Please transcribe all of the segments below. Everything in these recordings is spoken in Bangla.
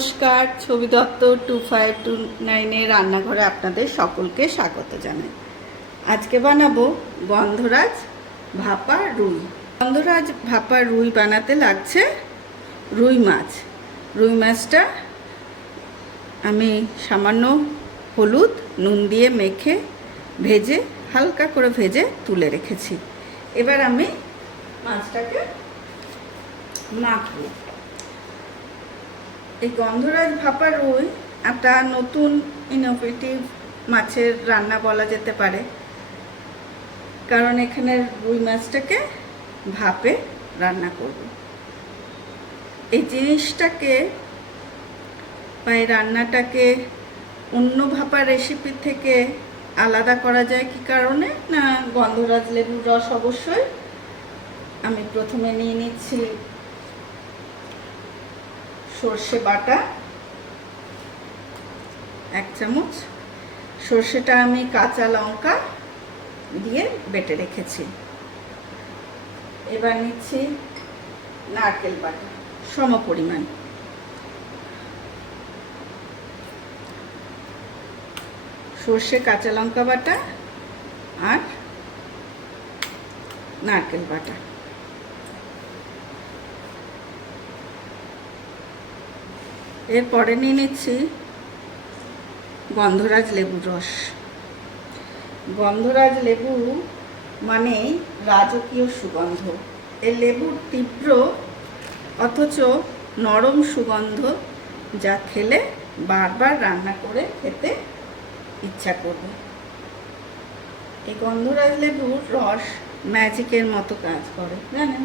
নমস্কার, ছবি দত্ত 2529 রান্নাঘরে আপনাদের সকলকে স্বাগত জানাই। আজকে বানাবো গন্ধরাজ ভাপা রুই। গন্ধরাজ ভাপা রুই বানাতে লাগছে রুই মাছ। রুই মাছটা আমি সামান্য হলুদ নুন দিয়ে মেখে ভেজে হালকা করে ভেজে তুলে রেখেছি। এবার আমি মাছটাকে মাখবো। এই গন্ধরাজ ভাপা রুই একটা নতুন ইনোভেটিভ মাছের রান্না বলা যেতে পারে, কারণ এখানে রুই মাছটাকে ভাপে রান্না করব। এই জিনিসটাকে বা এই রান্নাটাকে অন্য ভাপা রেসিপি থেকে আলাদা করা যায় কি কারণে? না, গন্ধরাজ লেবুর রস অবশ্যই। আমি প্রথমে নিয়ে নিচ্ছি সর্ষে বাটা 1 চামচ। সর্ষেটা আমি কাঁচা লঙ্কা দিয়ে বেটে রেখেছি। এবার নিচ্ছি নারকেল বাটা সম পরিমাণ। সর্ষে কাঁচা লঙ্কা বাটা আর নারকেল বাটা। এরপরে নিয়ে নিচ্ছি গন্ধরাজ লেবুর রস। গন্ধরাজ লেবু মানে রাজকীয় সুগন্ধ। এই লেবুর তীব্র অথচ নরম সুগন্ধ, যা খেলে বারবার রান্না করে খেতে ইচ্ছা করবে। এই গন্ধরাজ লেবুর রস ম্যাজিকের মতো কাজ করে, জানেন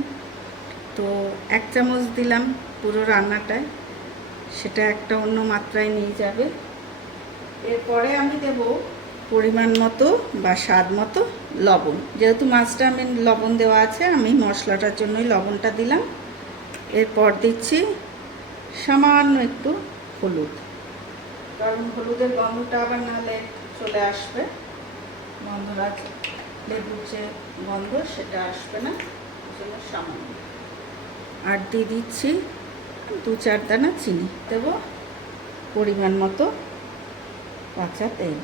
তো। 1 চামচ দিলাম পুরো রান্নাটায়, সেটা একটা অন্য মাত্রায় নিয়ে যাবে। এরপরে আমি দেব পরিমাণ মতো বা স্বাদ মতো লবণ। যেহেতু মাছটা আমি লবণ দেওয়া আছে, আমি মশলাটার জন্যই লবণটা দিলাম। এরপর দিচ্ছি সামান্য একটু হলুদ, কারণ হলুদের গন্ধটা আবার নাহলে চলে আসবে। গন্ধরাজ লেবুর যে গন্ধ সেটা আসবে না, জন্য সামান্য। আর দিয়ে দিচ্ছি 2-4 দানা চিনি। দেব পরিমাণ মতো কাঁচা তেল।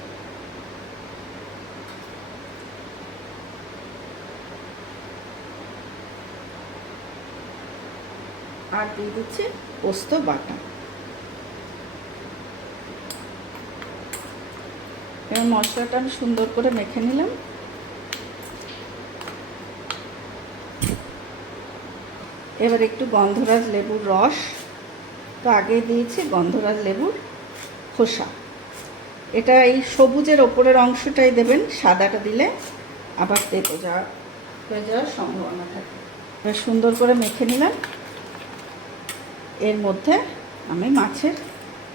আর দিয়ে দিচ্ছি পোস্ত বাটা। এবার মশলাটা আমি সুন্দর করে মেখে নিলাম। এবার একটু গন্ধরাজ লেবুর রস, তো আগে দিয়েছি গন্ধরাজ লেবুর খোসা। এটা এই সবুজের ওপরের অংশটাই দেবেন, সাদাটা দিলে আবার তেতো হয়ে যাওয়ার সম্ভাবনা থাকে। এবার সুন্দর করে মেখে নিলাম। এর মধ্যে আমি মাছের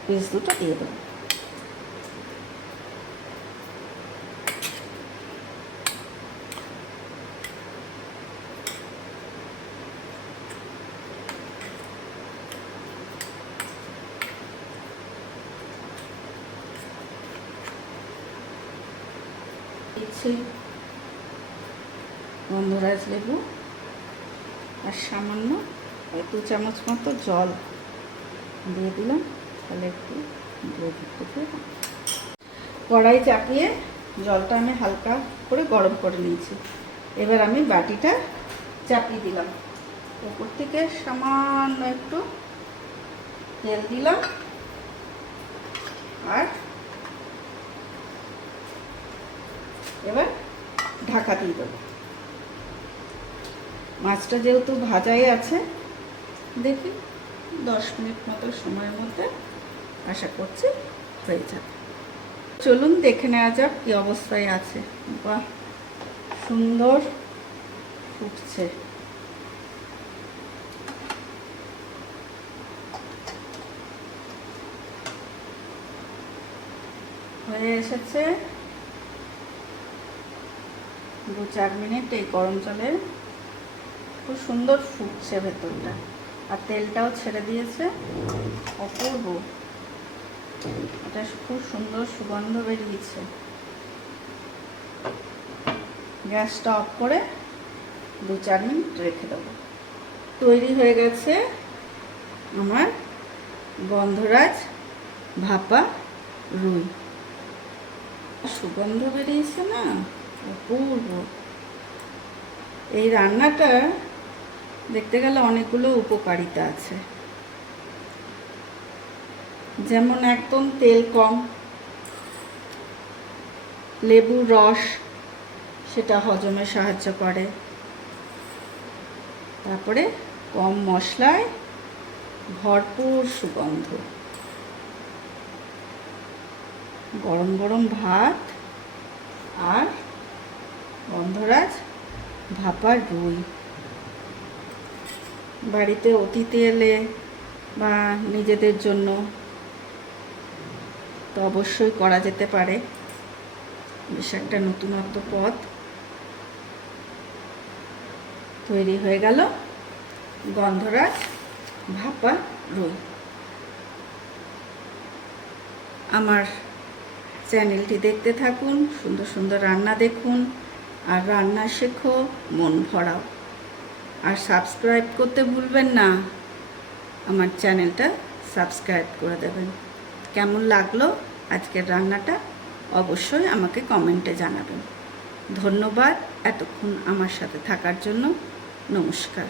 পিস দুটো দিয়ে দেবো। দিচ্ছি গন্ধরাজ লেবু আর সামান্য 2 চামচ মতো জল দিয়ে দিলাম, তাহলে একটু কড়াই চাপিয়ে জলটা আমি হালকা করে গরম করে নিয়েছি। এবার আমি বাটিটা চাপিয়ে দিলাম, উপর থেকে সামান্য একটু তেল দিলাম আর এবার ঢাকা দিয়ে দেবো। মাছটা যেহেতু ভাজাই আছে, দেখি 10 মিনিট মতো সময়ের মধ্যে আশা করছি হয়ে যাবে। চলুন দেখে নেওয়া যাক কি অবস্থায় আছে। বাহ, সুন্দর ফুটছে। হয়ে এসেছে। 2-4 মিনিট এই গরম জলে খুব সুন্দর ফুটছে ভেতরটা, আর তেলটাও ছেড়ে দিয়েছে। অপূর্ব, এটা খুব সুন্দর সুগন্ধ বেরিয়েছে। গ্যাসটা অফ করে 2-4 মিনিট রেখে দেবো। তৈরি হয়ে গেছে আমার গন্ধরাজ ভাপা রুই। সুগন্ধ বেরিয়েছে না, অপূর্ব। এই রান্নাটা দেখতে গেলে অনেকগুলো উপকারিতা আছে, যেমন একদম তেল কম, লেবুর রস সেটা হজমে সাহায্য করে, তারপরে কম মশলায় ভরপুর সুগন্ধ, গরম গরম ভাত আর গন্ধরাজ ভাপা রুই। বাড়িতে অতিথি এলে বা নিজেদের জন্য তো অবশ্যই করা যেতে পারে, বেশ একটা নতুনত্ব পদ তৈরি হয়ে গেল, গন্ধরাজ ভাপা রুই। আমার চ্যানেলটি দেখতে থাকুন, সুন্দর সুন্দর রান্না দেখুন, আর রান্না শেখো, মন ভরাও। আর সাবস্ক্রাইব করতে ভুলবেন না, আমার চ্যানেলটা সাবস্ক্রাইব করে দেবেন। কেমন লাগলো আজকের রান্নাটা অবশ্যই আমাকে কমেন্টে জানাবেন। ধন্যবাদ এতক্ষণ আমার সাথে থাকার জন্য। নমস্কার।